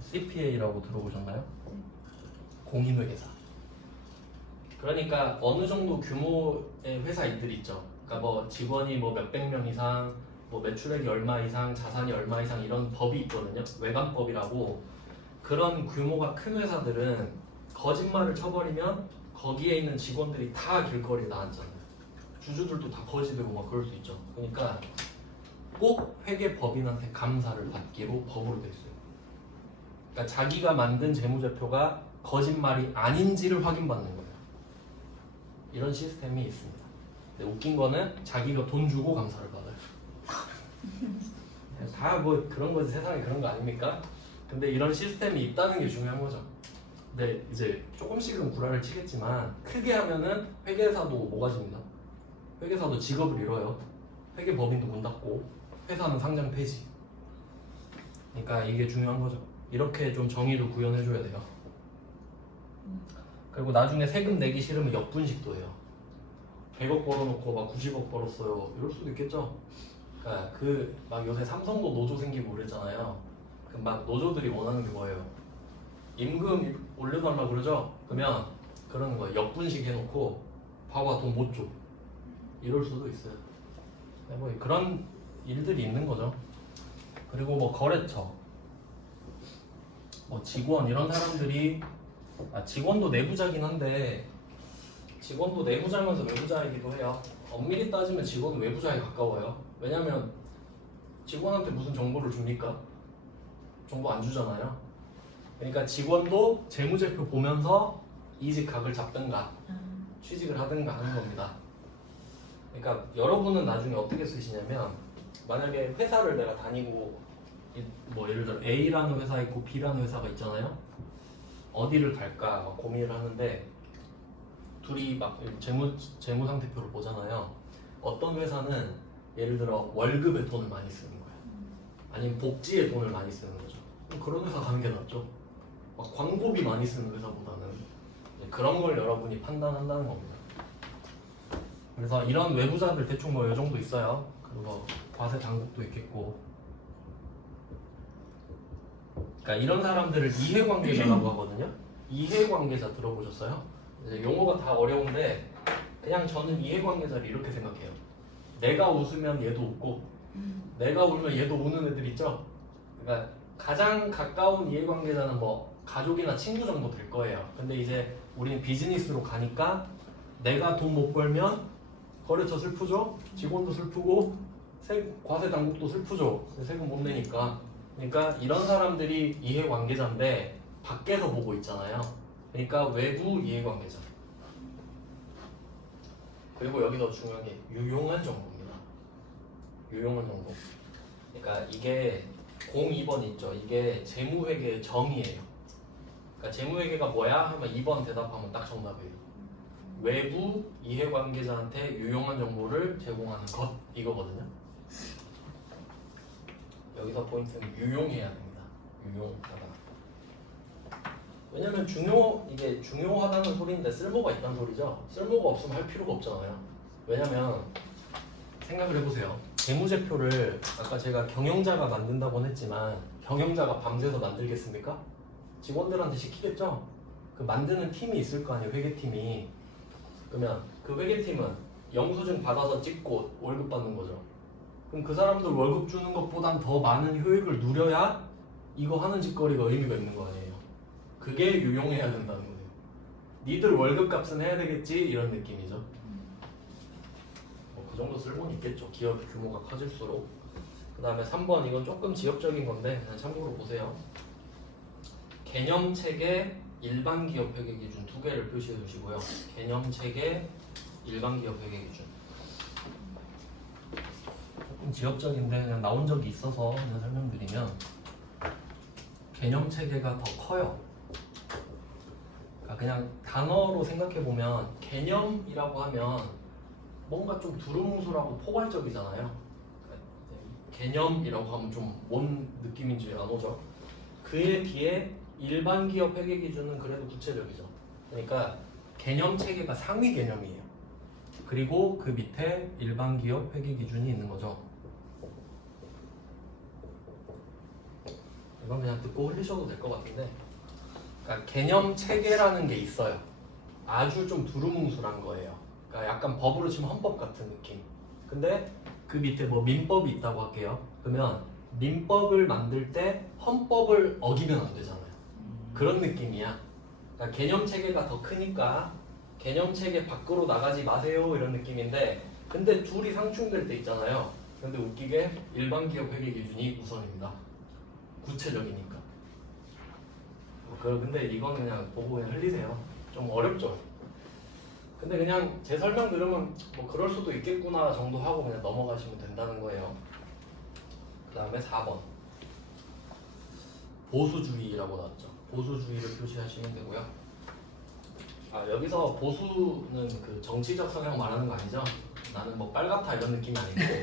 CPA라고 들어보셨나요? 공인회계사. 그러니까 어느 정도 규모의 회사들 있죠. 그러니까 뭐 직원이 뭐 몇백 명 이상, 뭐 매출액이 얼마 이상, 자산이 얼마 이상 이런 법이 있거든요. 외관법이라고. 그런 규모가 큰 회사들은 거짓말을 쳐버리면 거기에 있는 직원들이 다 길거리에 나앉잖아요. 주주들도 다 거짓되고 막 그럴 수 있죠. 그러니까 꼭 회계법인한테 감사를 받기로 법으로 돼 있어요. 그러니까 자기가 만든 재무제표가 거짓말이 아닌지를 확인받는 거예요. 이런 시스템이 있습니다. 근데 웃긴 거는 자기가 돈 주고 감사를 받아요. 다 뭐 그런 거지, 세상에 그런 거 아닙니까? 근데 이런 시스템이 있다는 게 중요한 거죠. 근데 이제 조금씩은 구라를 치겠지만 크게 하면은 회계사도 모가지입니다. 회계사도 직업을 잃어요. 회계법인도 문 닫고 회사는 상장 폐지. 그러니까 이게 중요한 거죠. 이렇게 좀 정의를 구현해줘야 돼요. 그리고 나중에 세금 내기 싫으면 역분식도 해요. 100억 벌어놓고 막 90억 벌었어요. 이럴 수도 있겠죠. 그러니까 그 막 요새 삼성도 노조 생기고 그랬잖아요. 그 막 노조들이 원하는 게 뭐예요? 임금 올려달라고 그러죠? 그러면 그러는 거예요. 역분식 해놓고 봐봐 돈 못 줘. 이럴 수도 있어요. 뭐 그런 일들이 있는 거죠. 그리고 뭐 거래처, 뭐 직원 이런 사람들이 직원도 내부자긴 한데 직원도 내부자면서 외부자이기도 해요. 엄밀히 따지면 직원은 외부자에 가까워요. 왜냐면 직원한테 무슨 정보를 줍니까? 정보 안 주잖아요. 그러니까 직원도 재무제표 보면서 이직각을 잡든가 취직을 하든가 하는 겁니다. 그러니까 여러분은 나중에 어떻게 쓰시냐면 만약에 회사를 내가 다니고 뭐 예를 들어 A라는 회사 있고 B라는 회사가 있잖아요. 어디를 갈까 막 고민을 하는데 둘이 막 재무 상태표를 보잖아요. 어떤 회사는 예를 들어 월급에 돈을 많이 쓰는 거예요. 아니면 복지에 돈을 많이 쓰는 거죠. 그럼 그런 회사 가는 게 낫죠. 막 광고비 많이 쓰는 회사보다는 그런 걸 여러분이 판단한다는 겁니다. 그래서 이런 외부자들 대충 뭐 이 정도 있어요. 그리고 과세 당국도 있겠고. 그러니까 이런 사람들을 이해관계자라고 하거든요. 이해관계자 들어보셨어요? 이제 용어가 다 어려운데 그냥 저는 이해관계자를 이렇게 생각해요. 내가 웃으면 얘도 웃고 내가 울면 얘도 우는 애들 있죠? 그러니까 가장 가까운 이해관계자는 뭐 가족이나 친구 정도 될 거예요. 근데 이제 우리는 비즈니스로 가니까 내가 돈 못 벌면 거래처 슬프죠? 직원도 슬프고 과세 당국도 슬프죠? 세금 못 내니까. 그러니까 이런 사람들이 이해관계자인데 밖에서 보고 있잖아요. 그러니까 외부 이해관계자. 그리고 여기서 중요한 게 유용한 정보입니다. 유용한 정보. 그러니까 이게 02번 있죠. 이게 재무회계의 정의예요. 그러니까 재무회계가 뭐야? 하면 2번 대답하면 딱 정답이에요. 외부 이해관계자한테 유용한 정보를 제공하는 것 이거거든요. 여기서 포인트는 유용해야 됩니다. 유용하다. 왜냐면 이게 중요하다는 소리인데 쓸모가 있다는 소리죠. 쓸모가 없으면 할 필요가 없잖아요. 왜냐면 생각을 해보세요. 재무제표를 아까 제가 경영자가 만든다고는 했지만 경영자가 밤새서 만들겠습니까? 직원들한테 시키겠죠? 그 만드는 팀이 있을 거 아니에요. 회계팀이. 그러면 그 회계팀은 영수증 받아서 찍고 월급 받는 거죠. 그럼 그 사람들 월급 주는 것보단 더 많은 효익을 누려야 이거 하는 짓거리가 의미가 있는 거 아니에요. 그게 유용해야 된다는 거예요. 니들 월급 값은 해야 되겠지 이런 느낌이죠. 그 정도 쓸모는 있겠죠. 기업 규모가 커질수록. 그 다음에 3번 이건 조금 지역적인 건데 그냥 참고로 보세요. 개념체계 일반 기업 회계 기준 두 개를 표시해 주시고요. 개념체계 일반 기업 회계 기준. 조금 지역적인데 그냥 나온 적이 있어서 그냥 설명드리면 개념체계가 더 커요. 그러니까 그냥 단어로 생각해 보면 개념이라고 하면 뭔가 좀 두루뭉술하고 포괄적이잖아요. 개념이라고 하면 좀 뭔 느낌인지 안 오죠. 그에 비해 일반 기업 회계 기준은 그래도 구체적이죠. 그러니까 개념 체계가 상위 개념이에요. 그리고 그 밑에 일반 기업 회계 기준이 있는 거죠. 이건 그냥 듣고 흘리셔도 될 것 같은데, 그러니까 개념 체계라는 게 있어요. 아주 좀 두루뭉술한 거예요. 그러니까 약간 법으로 치면 헌법 같은 느낌. 근데 그 밑에 뭐 민법이 있다고 할게요. 그러면 민법을 만들 때 헌법을 어기면 안 되잖아요. 그런 느낌이야. 그러니까 개념 체계가 더 크니까 개념 체계 밖으로 나가지 마세요 이런 느낌인데, 근데 둘이 상충될 때 있잖아요. 근데 웃기게 일반 기업 회계 기준이 우선입니다. 구체적이니까. 근데 이건 그냥 보고 그냥 흘리세요. 좀 어렵죠. 근데 그냥 제 설명 들으면 뭐 그럴 수도 있겠구나 정도 하고 그냥 넘어가시면 된다는 거예요. 그 다음에 4번 보수주의라고 나왔죠. 보수주의를 표시하시면 되고요. 여기서 보수는 그 정치적 성향 말하는 거 아니죠? 나는 뭐 빨갛다 이런 느낌이 아니고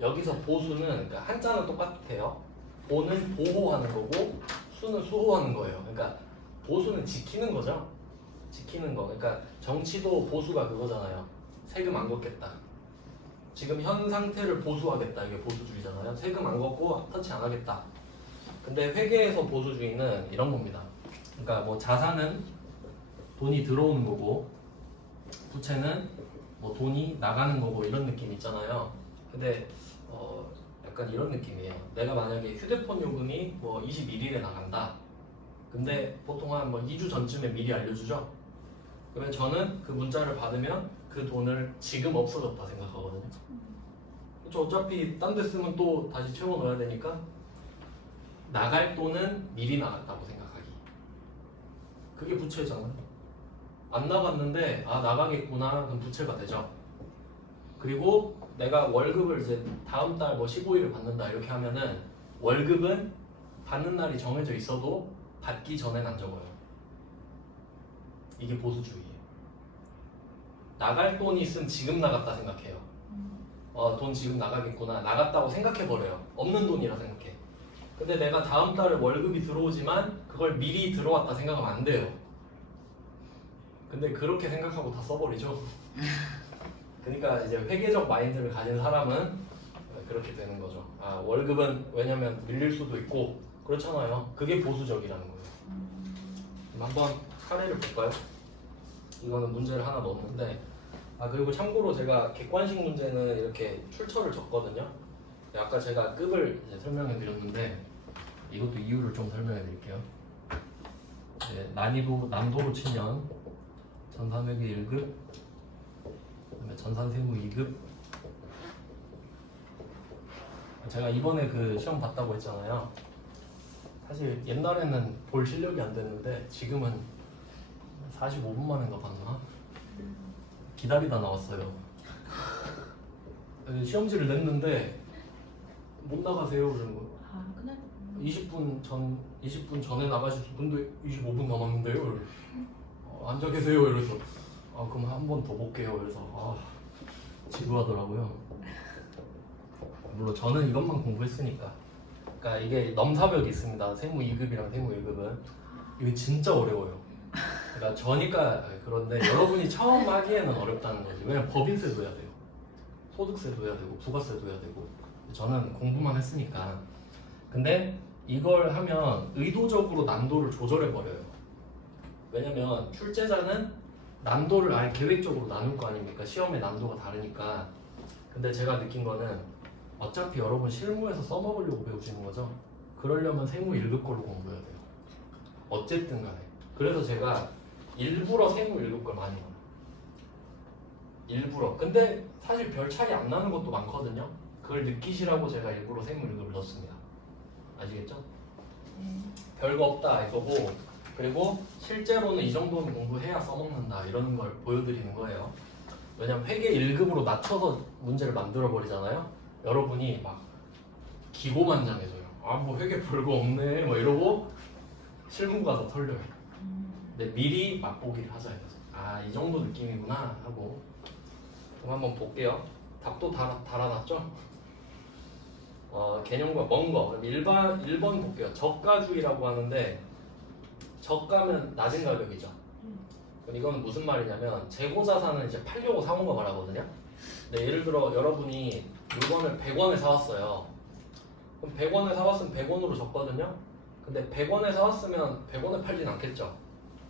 여기서 보수는 그러니까 한자는 똑같아요. 보는 보호하는 거고 수는 수호하는 거예요. 그러니까 보수는 지키는 거죠. 지키는 거. 그러니까 정치도 보수가 그거잖아요. 세금 안 걷겠다. 지금 현 상태를 보수하겠다. 이게 보수주의잖아요. 세금 안 걷고 터치 안 하겠다. 근데 회계에서 보수주의는 이런 겁니다. 그러니까 뭐 자산은 돈이 들어오는 거고 부채는 뭐 돈이 나가는 거고 이런 느낌 있잖아요. 근데 약간 이런 느낌이에요. 내가 만약에 휴대폰 요금이 뭐 21일에 나간다. 근데 보통 한 뭐 2주 전쯤에 미리 알려주죠. 그러면 저는 그 문자를 받으면 그 돈을 지금 없어졌다 생각하거든요. 그렇죠. 어차피 딴 데 쓰면 또 다시 채워 넣어야 되니까 나갈 돈은 미리 나갔다고 생각하기. 그게 부채잖아요. 안 나갔는데 나가겠구나 그럼 부채가 되죠. 그리고 내가 월급을 이제 다음 달 뭐 15일을 받는다 이렇게 하면은 월급은 받는 날이 정해져 있어도 받기 전엔 안 적어요. 이게 보수주의예요. 나갈 돈이 있으면 지금 나갔다 생각해요. 돈 지금 나가겠구나. 나갔다고 생각해버려요. 없는 돈이라 생각해. 근데 내가 다음 달에 월급이 들어오지만 그걸 미리 들어왔다 생각하면 안 돼요. 근데 그렇게 생각하고 다 써버리죠. 그러니까 이제 회계적 마인드를 가진 사람은 그렇게 되는 거죠. 월급은 왜냐면 밀릴 수도 있고 그렇잖아요. 그게 보수적이라는 거예요. 그럼 한번 사례를 볼까요? 이거는 문제를 하나 넣었는데 그리고 참고로 제가 객관식 문제는 이렇게 출처를 줬거든요. 아까 제가 급을 이제 설명해 드렸는데 이것도 이유를 좀 설명해 드릴게요. 난이도로 치면 전산회계 1급, 그다음에 전산세무 2급. 제가 이번에 그 시험 봤다고 했잖아요. 사실 옛날에는 볼 실력이 안 됐는데 지금은 45분 만인가 봤나? 기다리다 나왔어요. 시험지를 냈는데 못 나가세요 그러는 거예요. 아, 끝날 때 20분 전에 나가실 분도 25분 남았는데요. 앉아 계세요. 이래서 그럼 한 번 더 볼게요. 그래서 지루하더라고요. 물론 저는 이것만 공부했으니까. 그러니까 이게 넘사벽이 있습니다. 세무 2급이랑 세무 1급은 이게 진짜 어려워요. 그러니까 저니까 그런데 여러분이 처음 하기에는 어렵다는 거지. 왜냐면 법인세도 해야 돼요. 소득세도 해야 되고 부가세도 해야 되고. 저는 공부만 했으니까. 근데 이걸 하면 의도적으로 난도를 조절해 버려요. 왜냐면 출제자는 난도를 아예 계획적으로 나눌 거 아닙니까? 시험의 난도가 다르니까. 근데 제가 느낀 거는 어차피 여러분 실무에서 써먹으려고 배우시는 거죠. 그러려면 세무 1급 걸로 공부해야 돼요. 어쨌든 간에. 그래서 제가 일부러 세무 1급 걸 많이 넣어요. 일부러. 근데 사실 별 차이 안 나는 것도 많거든요. 그걸 느끼시라고 제가 일부러 세무 1급을 넣습니다. 아시겠죠? 별거 없다 이거고, 그리고 실제로는 이 정도는 공부해야 써먹는다 이런 걸 보여드리는 거예요. 왜냐면 회계 1급으로 낮춰서 문제를 만들어 버리잖아요. 여러분이 막 기고만장해져요. 뭐 회계 별거 없네 뭐 이러고 실무 가서 털려요. 근데 미리 맛보기를 하자 이거죠. 이 정도 느낌이구나 하고. 그럼 한번 볼게요. 답도 달아놨죠? 개념과 먼 거. 1번 볼게요. 저가주의라고 하는데 저가면 낮은 가격이죠. 그럼 이건 무슨 말이냐면 재고자산은 이제 팔려고 사온 거 말하거든요. 근데 예를 들어 여러분이 물건을 100원에 사왔어요. 그럼 100원에 사왔으면 100원으로 줬거든요. 근데 100원에 사왔으면 100원에 팔진 않겠죠.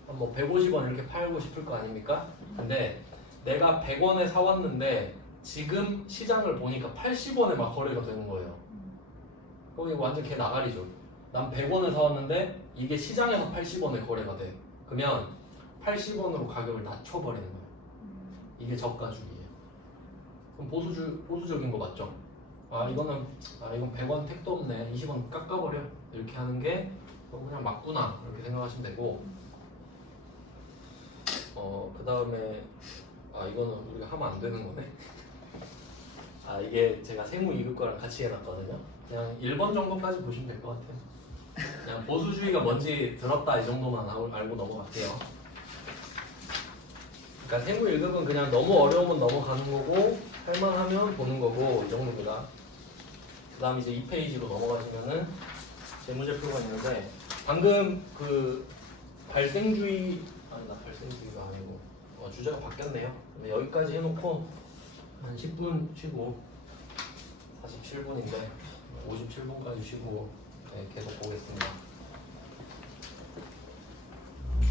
뭐 150원 이렇게 팔고 싶을 거 아닙니까? 근데 내가 100원에 사왔는데 지금 시장을 보니까 80원에 막 거래가 되는 거예요. 그럼 이거 완전 개 나가리죠. 난 100원에 사왔는데 이게 시장에서 80원에 거래가 돼. 그러면 80원으로 가격을 낮춰버리는 거예요. 이게 저가주의예요. 그럼 보수적인 거 맞죠? 이건 100원 택도 없네. 20원 깎아버려. 이렇게 하는 게 그냥 맞구나. 이렇게 생각하시면 되고. 그 다음에 이거는 우리가 하면 안 되는 거네. 이게 제가 세무 2급 거랑 같이 해놨거든요. 그냥 1번 정도까지 보시면 될 것 같아요. 그냥 보수주의가 뭔지 들었다 이 정도만 알고 넘어갈게요. 그러니까 세무 1급은 그냥 너무 어려우면 넘어가는 거고 할만하면 보는 거고 이 정도입니다. 그 다음 이제 2페이지로 넘어가시면은 재무제표가 있는데 방금 그 발생주의가 아니고 주제가 바뀌었네요. 근데 여기까지 해놓고 한 10분 쉬고 47분인데 57분까지 쉬고 계속 보겠습니다.